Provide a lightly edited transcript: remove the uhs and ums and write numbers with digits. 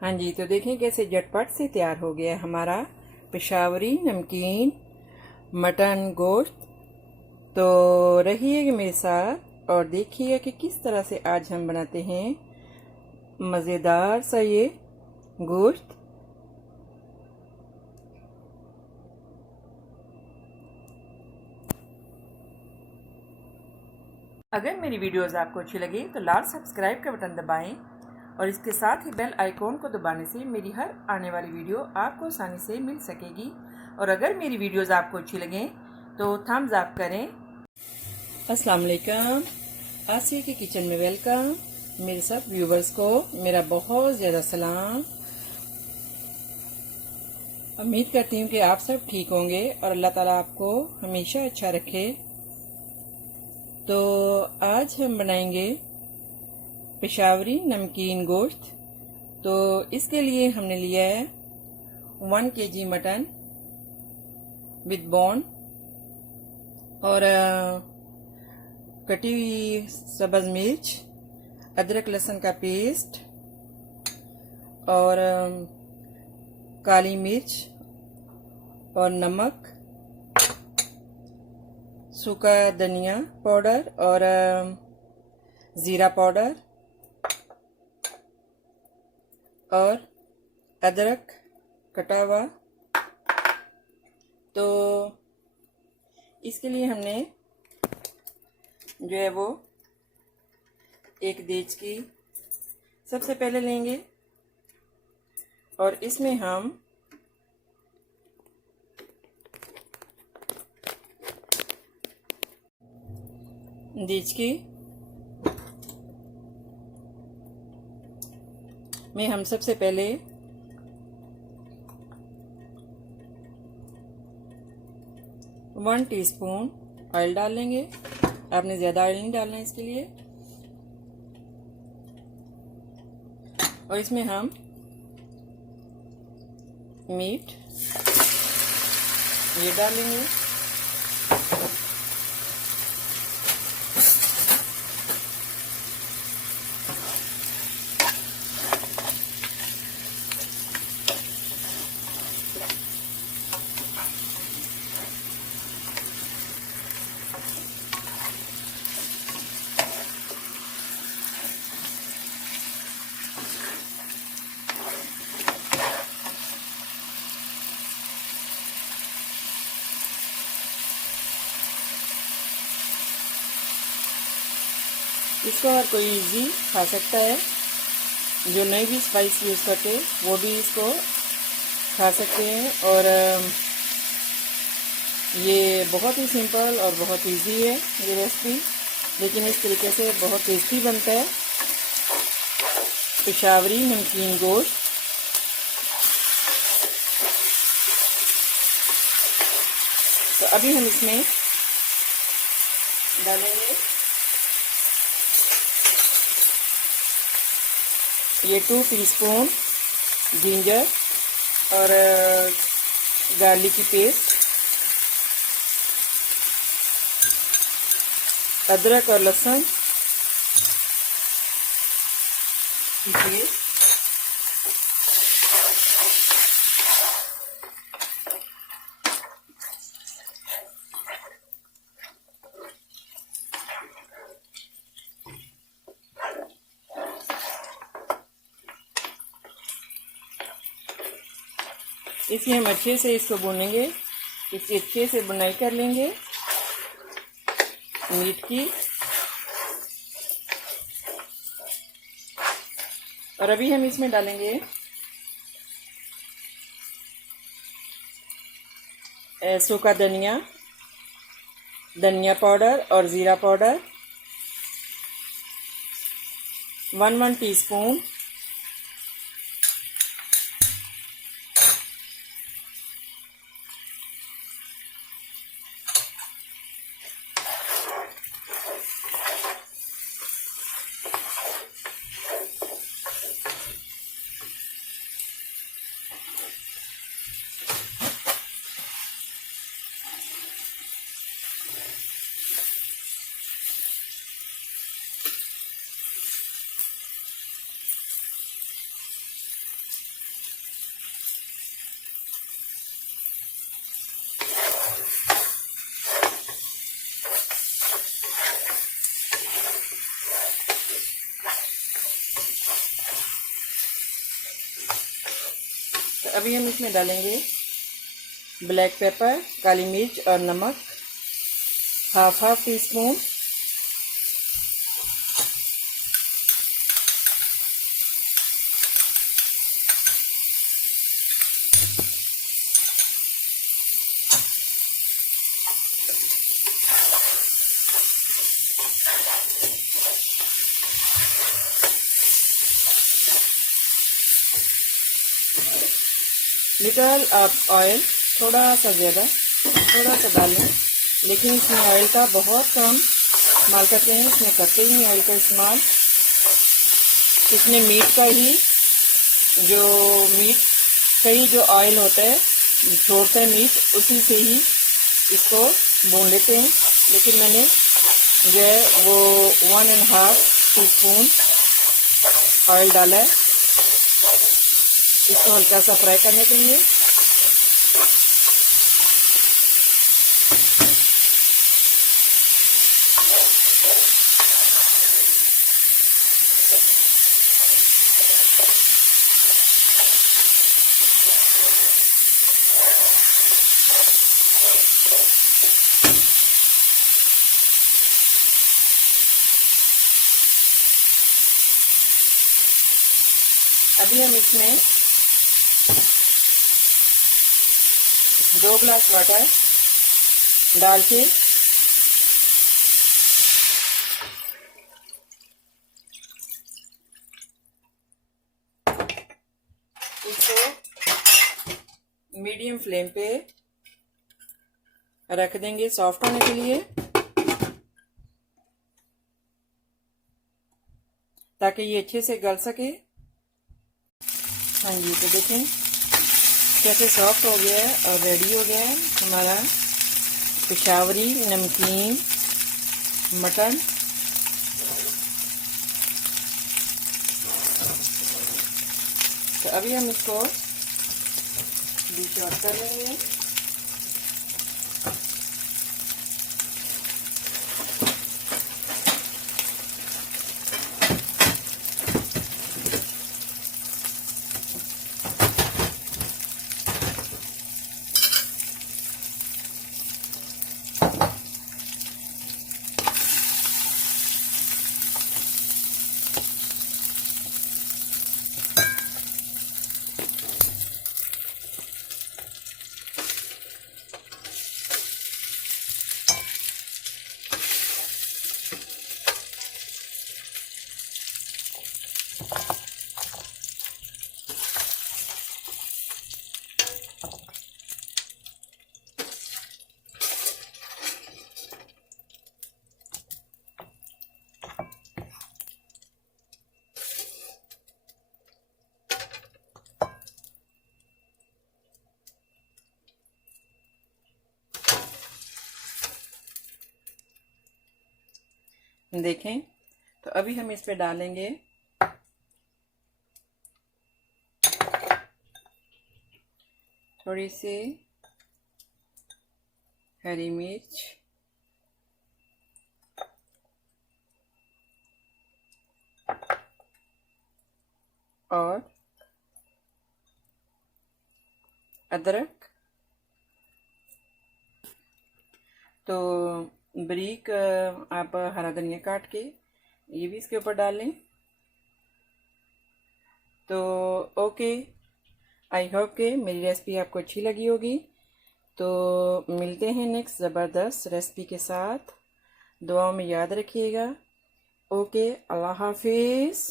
हाँ जी, तो देखें कैसे झटपट से तैयार हो गया हमारा पेशावरी नमकीन मटन गोश्त। तो रहिएगा मेरे साथ और देखिएगा कि किस तरह से आज हम बनाते हैं मज़ेदार सा ये गोश्त। अगर मेरी वीडियोस आपको अच्छी लगी तो लाल सब्सक्राइब का बटन दबाएं और इसके साथ ही बेल आइकॉन को दबाने से मेरी हर आने वाली वीडियो आपको आसानी से मिल सकेगी। और अगर मेरी वीडियोस आपको अच्छी लगें तो थम्स अप करें। अस्सलाम वालेकुम, आसिया के किचन में वेलकम। मेरे सब व्यूवर्स को मेरा बहुत ज़्यादा सलाम। उम्मीद करती हूँ कि आप सब ठीक होंगे और अल्लाह ताला आपको हमेशा अच्छा रखे। तो आज हम बनाएंगे पेशावरी नमकीन गोश्त। तो इसके लिए हमने लिया है 1 kg मटन विद बोन और कटी हुई सब्ज़ मिर्च, अदरक लहसुन का पेस्ट और काली मिर्च और नमक, सूखा धनिया पाउडर और ज़ीरा पाउडर और अदरक कटा हुआ। तो इसके लिए हमने जो है वो एक देच की सबसे पहले लेंगे और इसमें हम देच की में हम सबसे पहले वन टीस्पून ऑयल डाल लेंगे। आपने ज़्यादा ऑयल नहीं डालना है इसके लिए। और इसमें हम मीट ये डालेंगे। इसको हर कोई इजी खा सकता है, जो नहीं भी स्पाइस यूज़ करते वो भी इसको खा सकते हैं। और ये बहुत ही सिंपल और बहुत इजी है ये रेसिपी, लेकिन इस तरीके से बहुत टेस्टी बनता है पेशावरी नमकीन गोश्त। तो अभी हम इसमें डालेंगे ये 2 टीस्पून जिंजर और गार्लिक की पेस्ट, अदरक और लहसुन की पेस्ट, इसलिए हम अच्छे से इसको भूनेंगे। इसकी अच्छे से बुनाई कर लेंगे मीट की। और अभी हम इसमें डालेंगे सूखा धनिया, धनिया पाउडर और ज़ीरा पाउडर 1 टीस्पून। तो अभी हम इसमें डालेंगे ब्लैक पेपर, काली मिर्च और नमक, half tea spoon. Little of oil, थोड़ा सा ज़्यादा, थोड़ा सा डालें, लेकिन इसमें ऑयल का बहुत कम इस्तेमाल करते हैं। इसमें करते ही नहीं ऑयल का इस्तेमाल। इसमें मीट का ही जो ऑयल होता है छोड़ता है मीट, उसी से ही इसको भून लेते हैं। लेकिन मैंने जो है वो 1.5 टीस्पून ऑयल डाला है इसको हल्का सा फ्राई करने के लिए। अभी हम इसमें 2 ग्लास वाटर डाल के इसको मीडियम फ्लेम पे रख देंगे सॉफ्ट होने के लिए, ताकि ये अच्छे से गल सके। हाँ जी, तो देखें कैसे सॉफ्ट हो गया है और रेडी हो गया है हमारा पेशावरी नमकीन मटन। तो अभी हम इसको डिश आउट कर लेंगे। देखें, तो अभी हम इस पे डालेंगे थोड़ी सी हरी मिर्च, और अदरक। तो बारीक आप हरा धनिया काट के ये भी इसके ऊपर डाल लें। तो ओके, आई होप कि मेरी रेसिपी आपको अच्छी लगी होगी। तो मिलते हैं नेक्स्ट ज़बरदस्त रेसिपी के साथ। दुआओं में याद रखिएगा। ओके, अल्लाह हाफिज़।